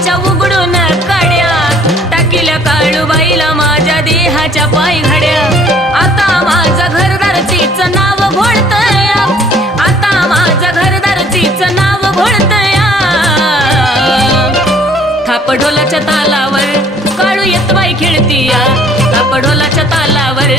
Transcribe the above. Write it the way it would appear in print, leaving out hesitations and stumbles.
माझ्या उघडून काड्या, टाकिल्या काळूबाईला माझ्या देहाच्या पाय घड्या. आता माझं घरदार तीच नाव घोळतय, आता माझं घरदार तीच नाव घोळतय. थाप ढोलाच्या तालावर काळू येतबाई खेळतीया, थाप ढोलाच्या तालावर